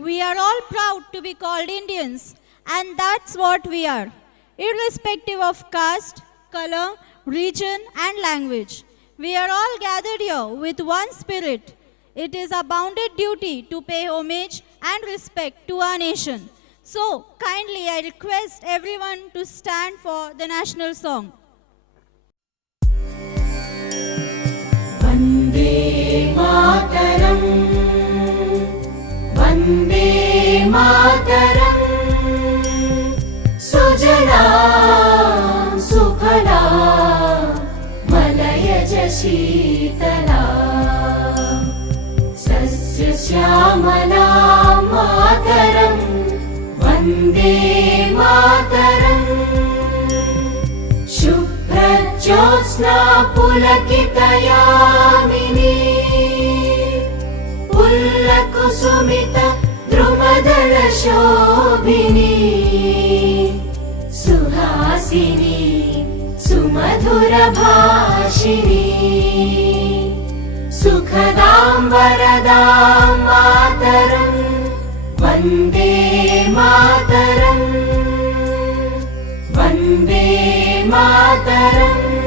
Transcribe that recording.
We are all proud to be called Indians, and that's what we are, irrespective of caste, color, region, and language. We are all gathered here with one spirit. It is our bounden duty to pay homage and respect to our nation. So, kindly I request everyone to stand for the national song. Vande Mataram Vande Mataram Sujala Suphala मलयज Sheetla सस्यश्यामला Mataram Vande Mataram शुभ्रज्योत्स्ना पुलकितयामिनी पुल्लकुसुमित द्रुमदलशोभिनी Suhasini सुमधुरभाषिणी सुखदां वरदां Mataram Vande Mataram Vande Mataram